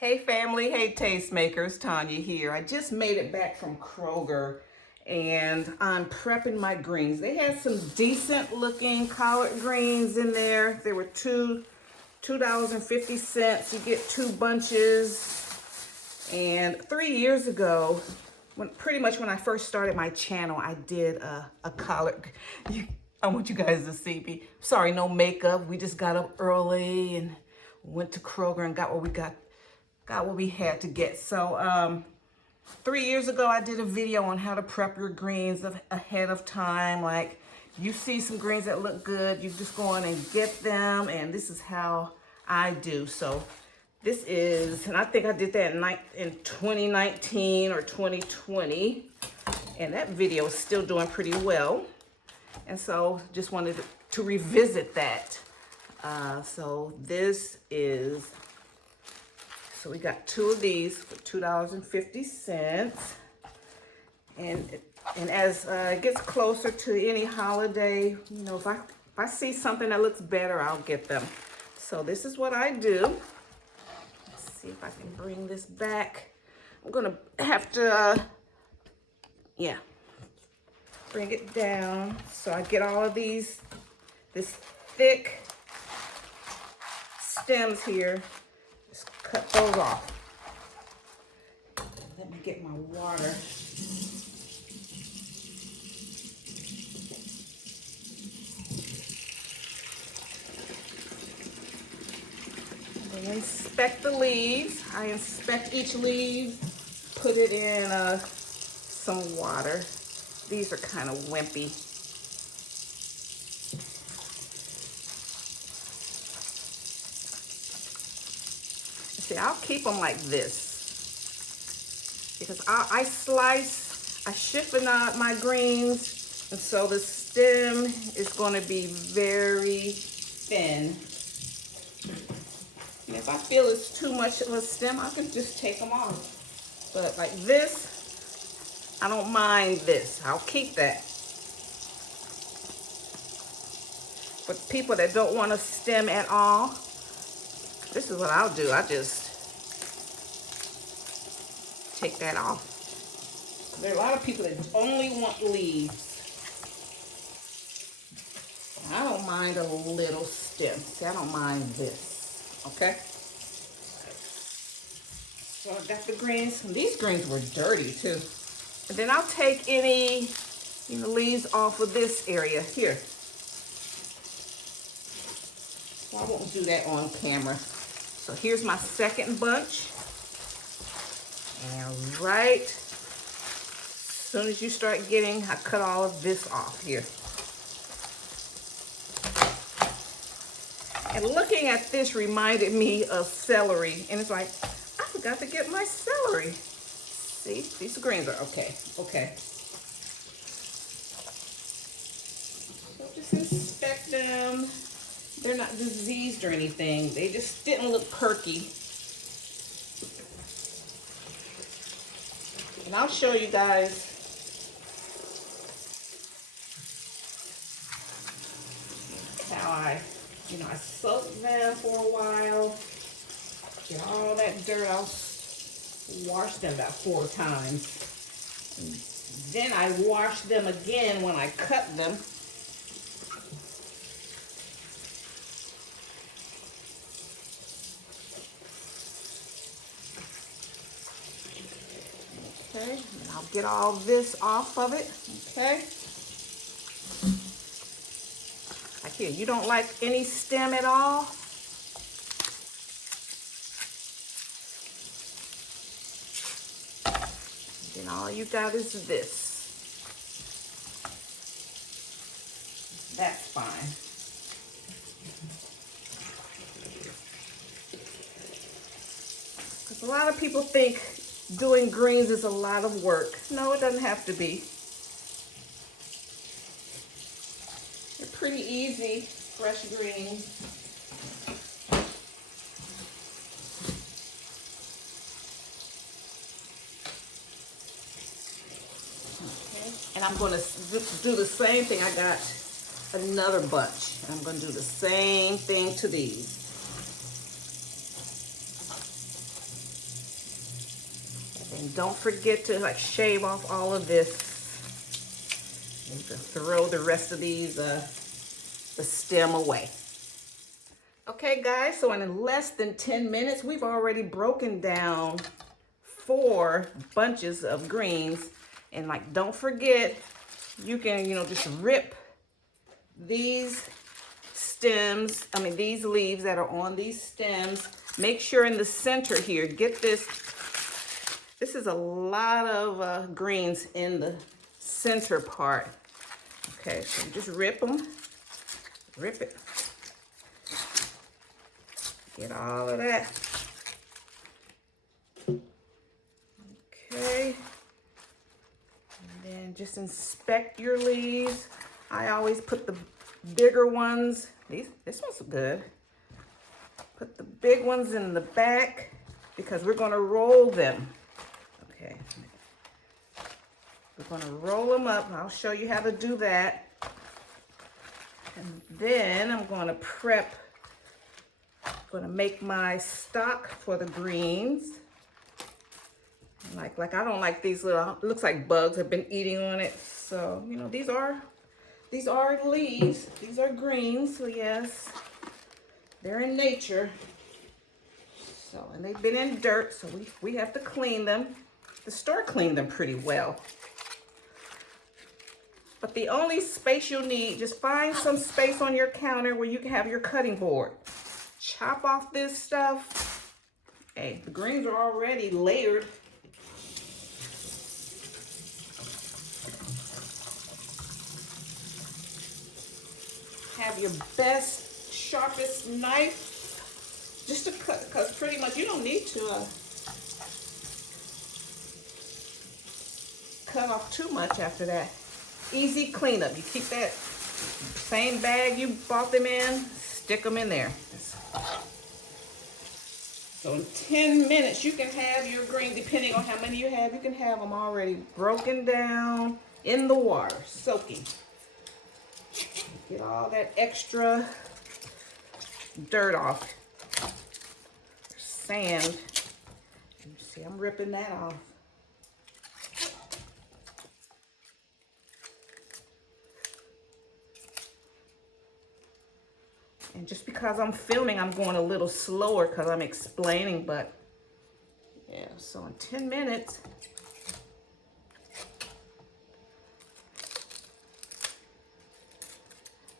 Hey family, hey tastemakers, Tanya here. I just made it back from Kroger and I'm prepping my greens. They had some decent looking collard greens in there. They were $2.50. You get 2 bunches. And 3 years ago, pretty much when I first started my channel, I did a collard. I want you guys to see me. Sorry, no makeup. We just got up early and went to Kroger and got what we had to get. So 3 years ago, I did a video on how to prep your greens ahead of time. Like, you see some greens that look good, you just go in and get them, and this is how I do. So this is, and I think I did that in 2019 or 2020, and that video is still doing pretty well. And so just wanted to revisit that. So we got 2 of these for $2.50. And as it gets closer to any holiday, you know, if I see something that looks better, I'll get them. So this is what I do. Let's see if I can bring this back. I'm gonna have to, bring it down so I get all of this thick stems here. Just cut those off. Let me get my water. And inspect the leaves. I inspect each leaf, put it in some water. These are kind of wimpy. See, I'll keep them like this because I chiffonade my greens, and so the stem is going to be very thin. And if I feel it's too much of a stem, I can just take them off. But like this, I don't mind this. I'll keep that. For people that don't want a stem at all, this is what I'll do. I just take that off. There are a lot of people that only want leaves. I don't mind a little stem. See, I don't mind this. Okay? So I got the greens. And these greens were dirty too. And then I'll take any, leaves off of this area here. Well, I won't do that on camera. So here's my second bunch. And right as soon as you start getting, I cut all of this off here. And looking at this reminded me of celery. And it's like, I forgot to get my celery. See, these greens are okay. Okay. So just inspect them. They're not diseased or anything. They just didn't look perky. And I'll show you guys how I soak them for a while. Get all that dirt. I'll wash them about 4 times. And then I wash them again when I cut them. Okay, and I'll get all this off of it. Okay. Like here, you don't like any stem at all? Then all you got is this. That's fine. Because a lot of people think doing greens is a lot of work. No, it doesn't have to be. They're pretty easy, fresh greens. Okay, and I'm going to do the same thing. I got another bunch. I'm going to do the same thing to these. And don't forget to like shave off all of this. And to throw the rest of these, the stem away. Okay guys, so in less than 10 minutes, we've already broken down 4 bunches of greens. And like, don't forget, you can, just rip these stems, these leaves that are on these stems. Make sure in the center here, get this. This is a lot of greens in the center part. Okay, so just rip them. Rip it. Get all of that. Okay. And then just inspect your leaves. I always put the bigger ones. This one's good. Put the big ones in the back because we're going to roll them. Okay. We're going to roll them up. I'll show you how to do that. And then I'm going to prep. I'm going to make my stock for the greens. Like I don't like these little, it looks like bugs have been eating on it. So, these are leaves. These are greens. So yes, they're in nature. So, and they've been in dirt. So we have to clean them. The store cleaned them pretty well. But the only space you'll need, just find some space on your counter where you can have your cutting board. Chop off this stuff. Hey, the greens are already layered. Have your best, sharpest knife just to cut, because pretty much you don't need to cut off too much after that. Easy cleanup. You keep that same bag you bought them in, stick them in there. So in 10 minutes, you can have your green, depending on how many you have, you can have them already broken down in the water, soaking. Get all that extra dirt off, sand. You see, I'm ripping that off. And just because I'm filming, I'm going a little slower because I'm explaining, but yeah, so in 10 minutes,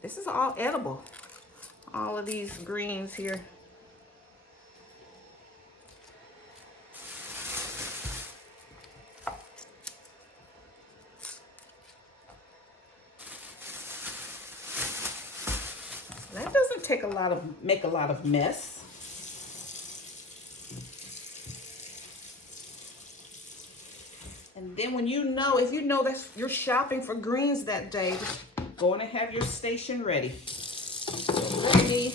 this is all edible. All of these greens here. That doesn't make a lot of mess. And then when if you know that you're shopping for greens that day, just go on and have your station ready. So let me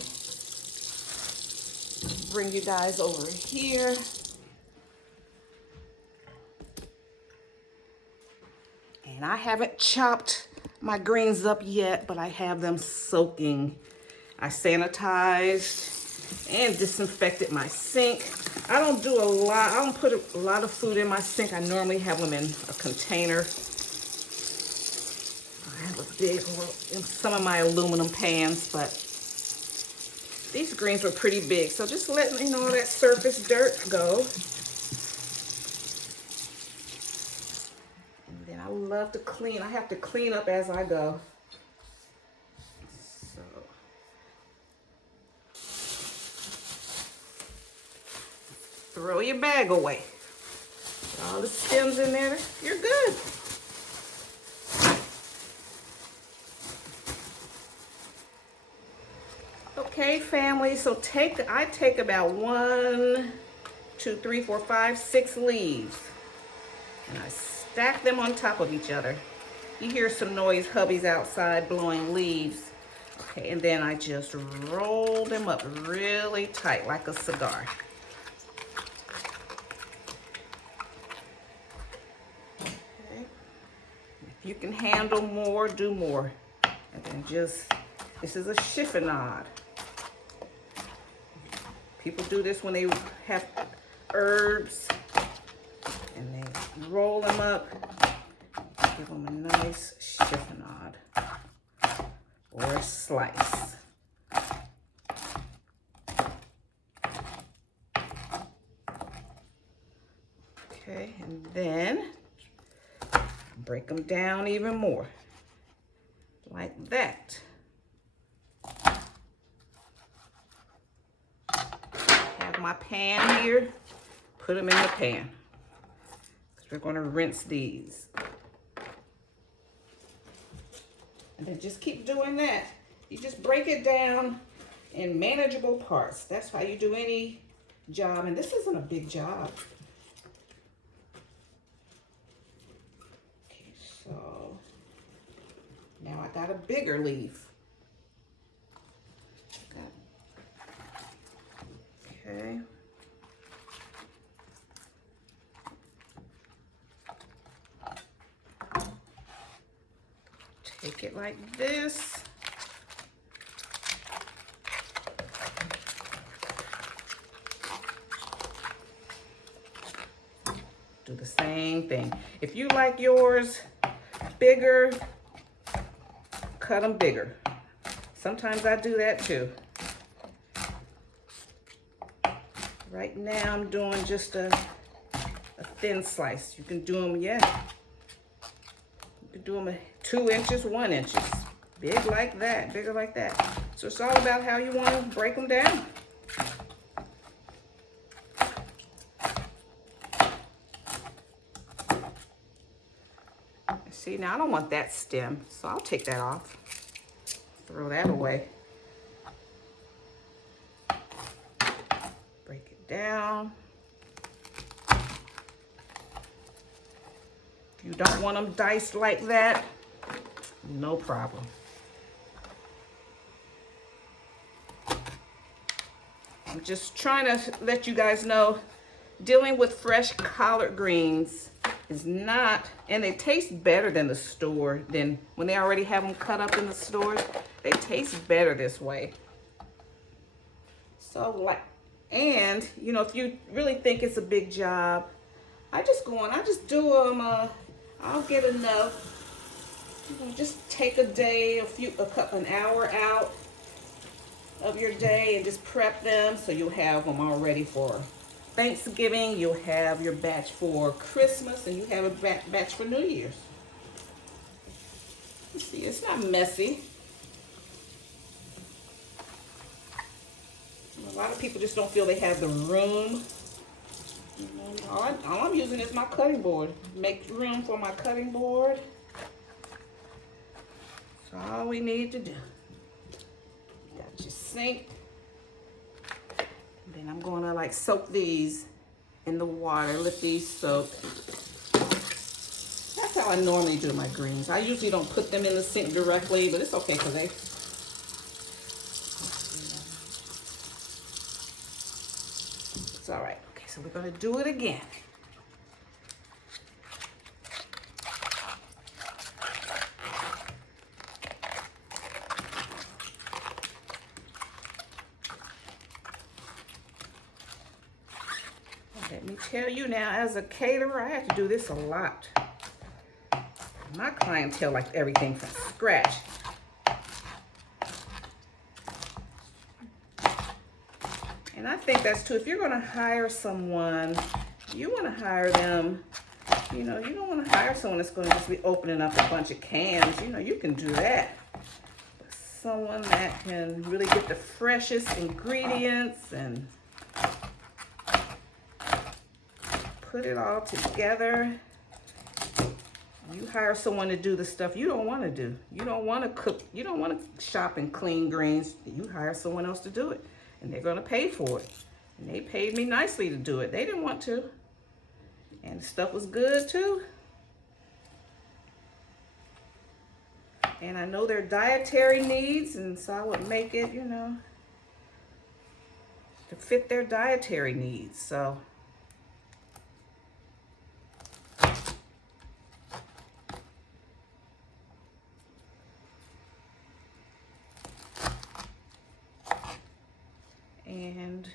bring you guys over here. And I haven't chopped my greens up yet, but I have them soaking. I sanitized and disinfected my sink. I don't do a lot. I don't put a lot of food in my sink. I normally have them in a container. I have a big, in some of my aluminum pans, but these greens were pretty big. So just letting that surface dirt go. And then I love to clean. I have to clean up as I go. So throw your bag away. Put all the stems in there. You're good. Okay, family, so I take about 1, 2, 3, 4, 5, 6 leaves, and I stack them on top of each other. You hear some noise, hubby's outside blowing leaves. Okay, and then I just roll them up really tight like a cigar. Okay. If you can handle more, do more. And then this is a chiffonade. People do this when they have herbs, and roll them up, give them a nice chiffonade or a slice. Okay, and then break them down even more, like that. Have my pan here, put them in the pan. We're going to rinse these. And then just keep doing that. You just break it down in manageable parts. That's how you do any job, and this isn't a big job. So now I got a bigger leaf. Okay. Take it like this. Do the same thing. If you like yours bigger, cut them bigger. Sometimes I do that too. Right now I'm doing just a thin slice. You can do them, yeah. You can do them 2 inches, 1 inch. Big like that, bigger like that. So it's all about how you want to break them down. See, now I don't want that stem, so I'll take that off. Throw that away. Break it down. If you don't want them diced like that, no problem. I'm just trying to let you guys know, dealing with fresh collard greens is not, and they taste better than the store, than when they already have them cut up in the stores. They taste better this way. So like, and you know, if you really think it's a big job, I just do them, I'll get enough. You know, just take a day, an hour out of your day and just prep them so you'll have them all ready for Thanksgiving. You'll have your batch for Christmas, and you have a batch for New Year's. You see, it's not messy. A lot of people just don't feel they have the room. All I'm using is my cutting board. Make room for my cutting board. That's all we need to do. Got your sink. Then I'm going to like soak these in the water, let these soak. That's how I normally do my greens. I usually don't put them in the sink directly, but it's okay because it's all right. Okay, so we're going to do it again. Let me tell you now, as a caterer, I have to do this a lot. My clientele likes everything from scratch. And I think that's too, if you're gonna hire someone, you wanna hire them, you know, you don't wanna hire someone that's gonna just be opening up a bunch of cans. You know, you can do that. But someone that can really get the freshest ingredients and put it all together. You hire someone to do the stuff you don't want to do. You don't want to cook. You don't want to shop and clean greens. You hire someone else to do it, and they're going to pay for it. And they paid me nicely to do it. They didn't want to. And the stuff was good too. And I know their dietary needs, and so I would make it, you know, to fit their dietary needs. So and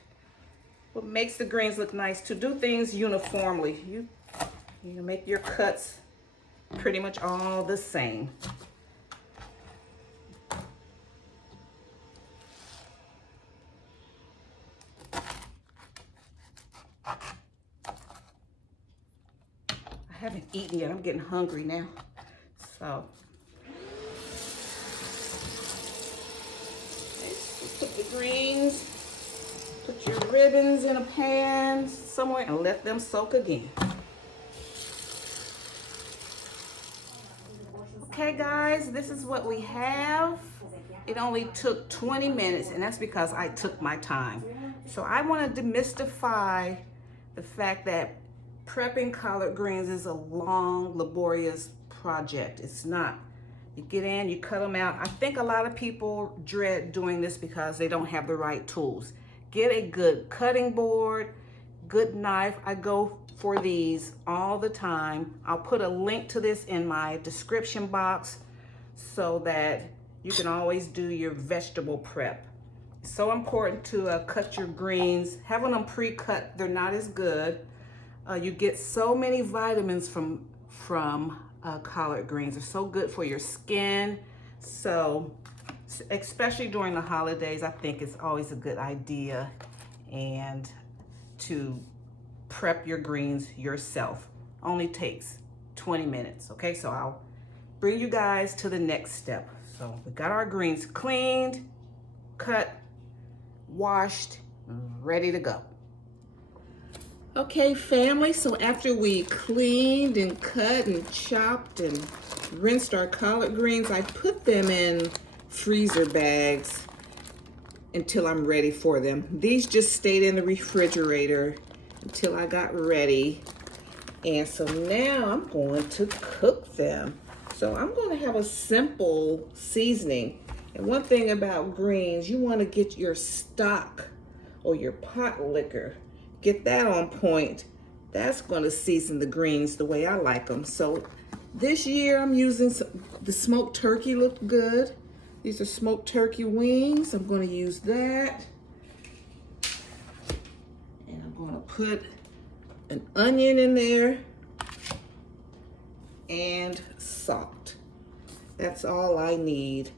what makes the greens look nice, to do things uniformly. You can make your cuts pretty much all the same. I haven't eaten yet. I'm getting hungry now. So, put the greens, put your ribbons in a pan somewhere and let them soak again. Okay guys, this is what we have. It only took 20 minutes and that's because I took my time. So I want to demystify the fact that prepping collard greens is a long, laborious project. It's not. You get in, you cut them out. I think a lot of people dread doing this because they don't have the right tools. Get a good cutting board, good knife. I go for these all the time. I'll put a link to this in my description box so that you can always do your vegetable prep. It's so important to cut your greens. Having them pre-cut, they're not as good. You get so many vitamins from collard greens. They're so good for your skin. So, especially during the holidays, I think it's always a good idea and to prep your greens yourself. Only takes 20 minutes, okay? So I'll bring you guys to the next step. So we got our greens cleaned, cut, washed, ready to go. Okay, family, so after we cleaned and cut and chopped and rinsed our collard greens, I put them in freezer bags until I'm ready for them. These just stayed in the refrigerator until I got ready. And so now I'm going to cook them. So I'm going to have a simple seasoning. And one thing about greens, you want to get your stock or your pot liquor. Get that on point. That's going to season the greens the way I like them. So this year I'm using the smoked turkey. Looked good. These are smoked turkey wings. I'm going to use that. And I'm going to put an onion in there and salt. That's all I need.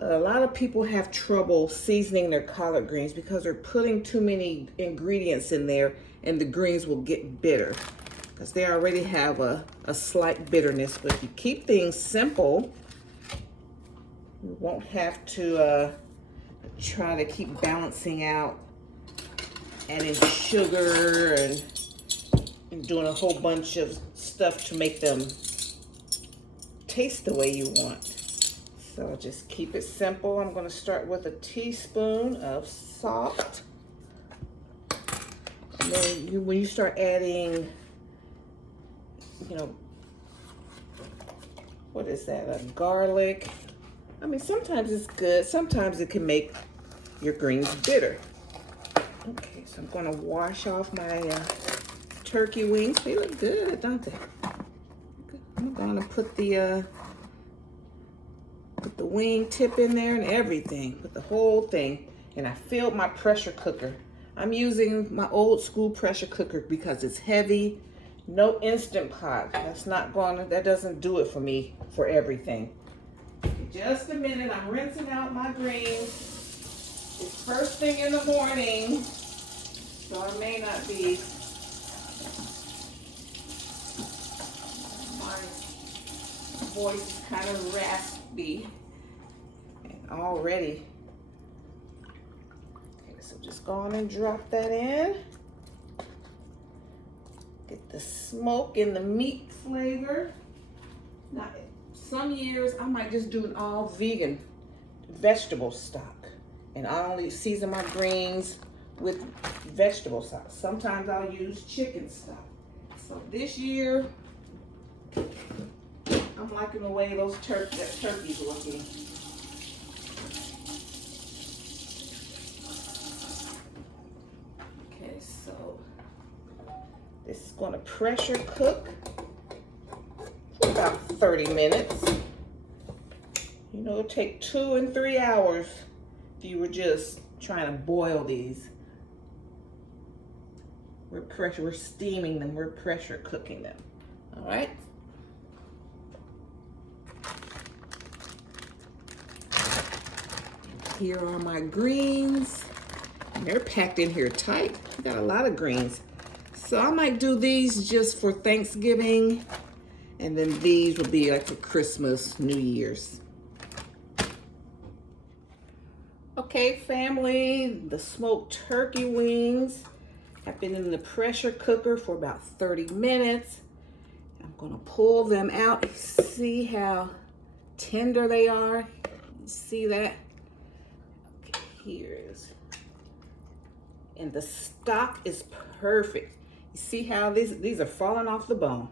A lot of people have trouble seasoning their collard greens because they're putting too many ingredients in there and the greens will get bitter because they already have a slight bitterness. But if you keep things simple, you won't have to try to keep balancing out, adding sugar and doing a whole bunch of stuff to make them taste the way you want. So just keep it simple. I'm going to start with a teaspoon of salt. And then when you start adding, what is that? Garlic. I mean, sometimes it's good. Sometimes it can make your greens bitter. Okay, so I'm going to wash off my turkey wings. They look good, don't they? I'm going to put the wing tip in there and everything. Put the whole thing. And I filled my pressure cooker. I'm using my old school pressure cooker because it's heavy. No Instant Pot. That doesn't do it for me for everything. Just a minute, I'm rinsing out my greens. It's first thing in the morning, so I may not be. My voice is kind of raspy and already. Okay, so just go on and drop that in. Get the smoke and the meat flavor. Now, some years I might just do an all vegan vegetable stock. And I only season my greens with vegetable stock. Sometimes I'll use chicken stock. So this year, I'm liking the way that turkey's looking. Okay, so this is going to pressure cook for about 30 minutes. You know, it'll take 2 and 3 hours if you were just trying to boil these. We're steaming them, we're pressure cooking them. All right. Here are my greens. And they're packed in here tight. Got a lot of greens. So I might do these just for Thanksgiving. And then these will be like for Christmas, New Year's. Okay, family, the smoked turkey wings have been in the pressure cooker for about 30 minutes. I'm gonna pull them out. See how tender they are? See that? Okay, here's, and the stock is perfect. You see how these are falling off the bone.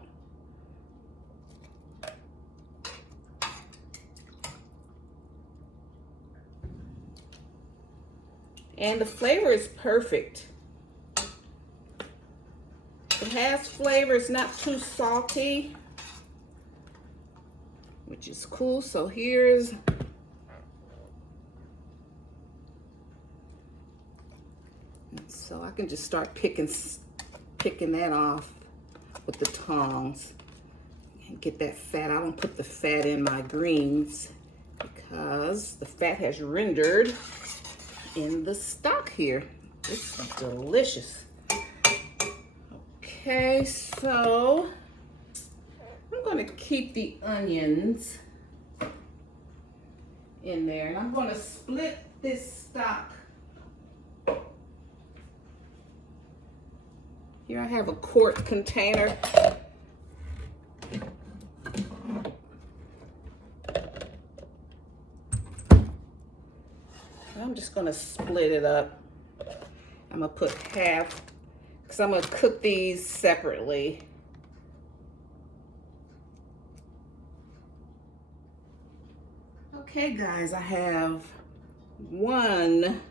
And the flavor is perfect. It has flavor, it's not too salty, which is cool. So here's, so I can just start picking that off with the tongs and get that fat. I don't put the fat in my greens because the fat has rendered in the stock here. It's delicious. Okay, so I'm going to keep the onions in there, and I'm going to split this stock. Here I have a quart container. I'm just going to split it up. I'm going to put half, because I'm going to cook these separately. Okay, guys, I have 1,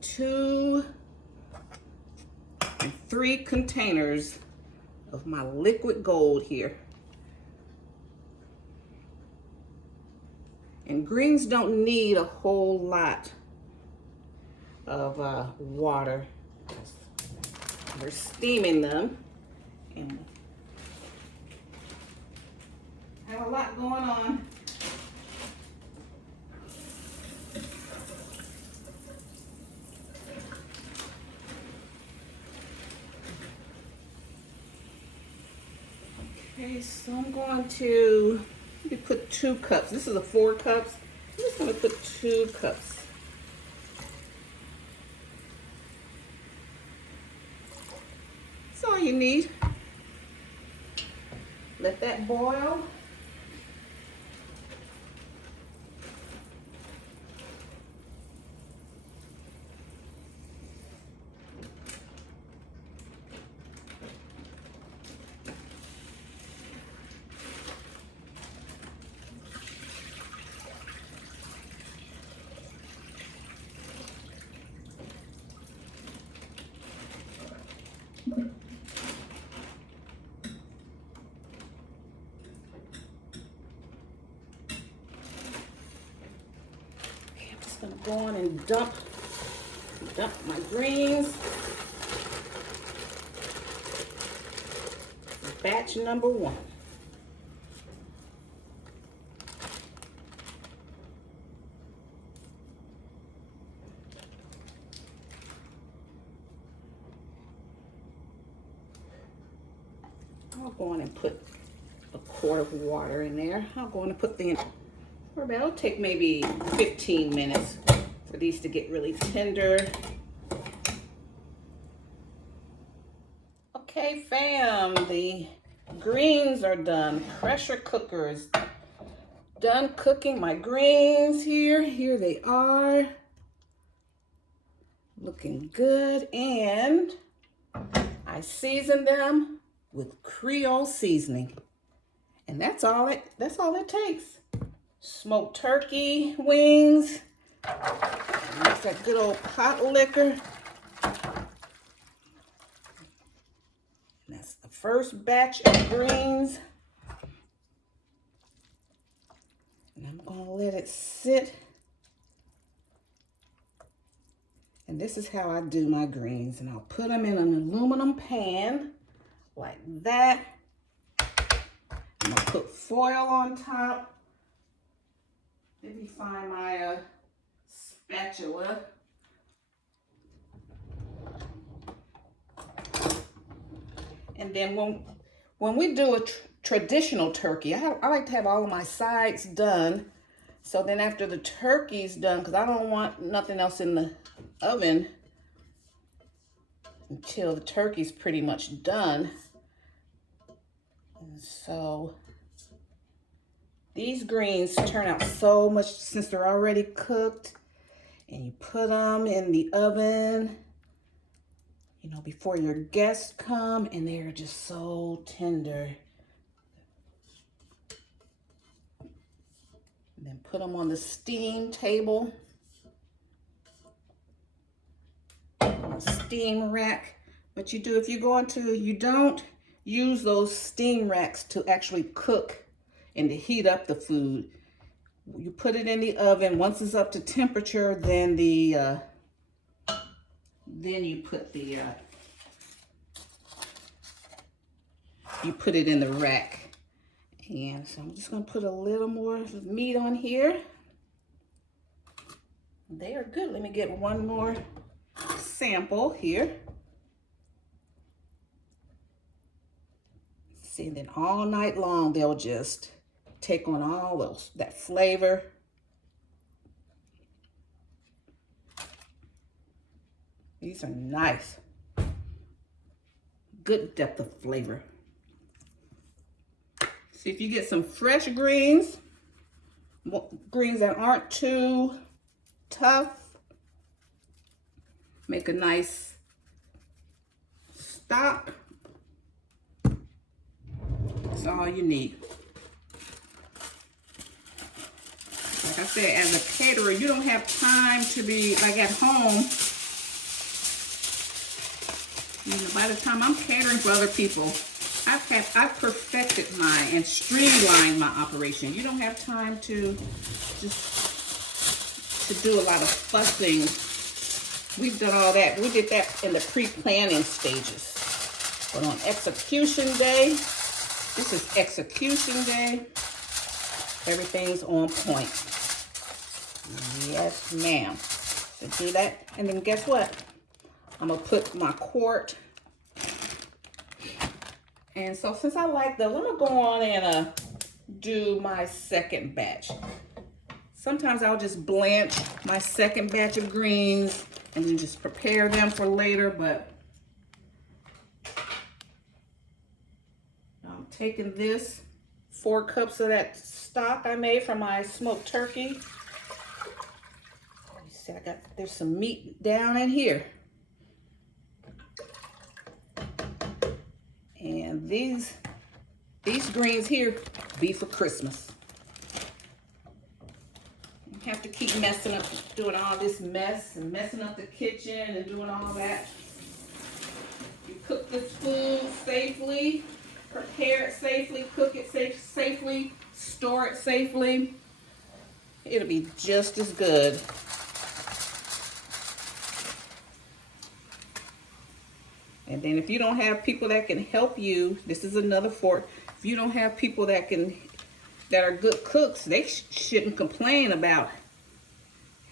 2, and 3 containers of my liquid gold here. And greens don't need a whole lot of water. We're steaming them and have a lot going on. Okay, so I'm going to maybe put 2 cups. This is a 4 cups. I'm just going to put 2 cups. That's all you need. Let that boil. I'm gonna go on and dump my greens. Batch number 1. I'll go on and put a quart of water in there. I'll go on and put the, it'll take maybe 15 minutes for these to get really tender. Okay, fam, the greens are done. Pressure cooker is done cooking my greens here. Here they are. Looking good. And I seasoned them with Creole seasoning. And that's all it takes. Smoked turkey wings. Mix that good old pot liquor. That's the first batch of greens. And I'm gonna let it sit And this is how I do my greens. And I'll put them in an aluminum pan like that. I'm gonna put foil on top. Let me find my spatula. And then when we do a traditional turkey, I like to have all of my sides done. So then after the turkey's done, because I don't want nothing else in the oven until the turkey's pretty much done. And so these greens turn out so much since they're already cooked. And you put them in the oven, you know, before your guests come, and they're just so tender. And then put them on the steam table, on a steam rack. What you do if you go into, you don't use those steam racks to actually cook and to heat up the food. You put it in the oven. Once it's up to temperature, then you put it in the rack. And so I'm just gonna put a little more meat on here. They are good. Let me get one more sample here. See, and then all night long they'll just take on all that flavor. These are nice. Good depth of flavor. See, if you get some fresh greens that aren't too tough, make a nice stock. That's all you need. Like I said, as a caterer, you don't have time to be like at home. You know, by the time I'm catering for other people, I've perfected and streamlined my operation. You don't have time to do a lot of fussing. We've done all that. We did that in the pre-planning stages. But on execution day, this is execution day, everything's on point. Yes, ma'am. So do that. And then guess what? I'm going to put my quart. And so since I like those, I'm going to go on and do my second batch. Sometimes I'll just blanch my second batch of greens and then just prepare them for later. But I'm taking this 4 cups of that stock I made from my smoked turkey. You see, there's some meat down in here. And these greens here be for Christmas. You have to keep messing up, doing all this mess and messing up the kitchen and doing all that. You cook this food safely, prepare it safely, cook it safely, store it safely. It'll be just as good. And then if you don't have people that can help you, this is another fork. If you don't have people that are good cooks, they shouldn't complain about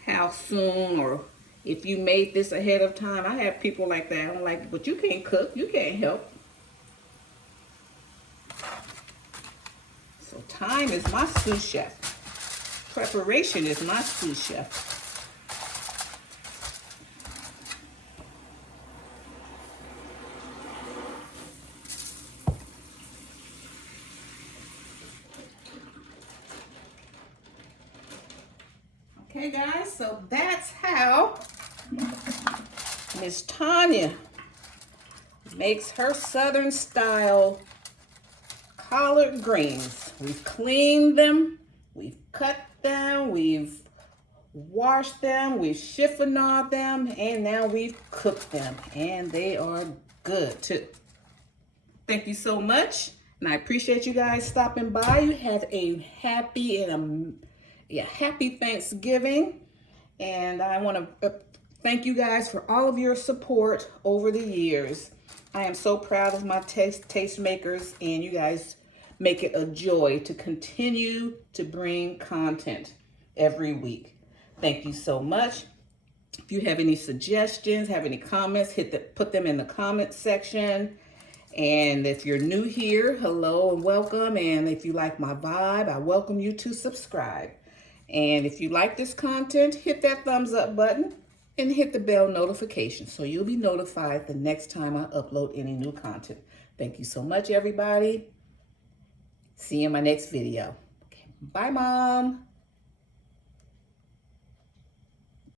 how soon or if you made this ahead of time. I have people like that. I'm like, but you can't cook, you can't help. So time is my sous chef. Preparation is my sous chef. Okay guys, so that's how Miss Tanya makes her Southern style collard greens. We've cleaned them, we've cut them, we've washed them, we've chiffonade them, and now we've cooked them. And they are good too. Thank you so much, and I appreciate you guys stopping by. You have a happy Thanksgiving, and I want to Thank you guys for all of your support over the years. I am so proud of my tastemakers, and you guys make it a joy to continue to bring content every week. Thank you so much. If you have any suggestions, have any comments, put them in the comment section. And if you're new here, hello and welcome. And if you like my vibe, I welcome you to subscribe. And if you like this content, hit that thumbs up button and hit the bell notification so you'll be notified the next time I upload any new content. Thank you so much, everybody. See you in my next video. Okay. Bye, Mom.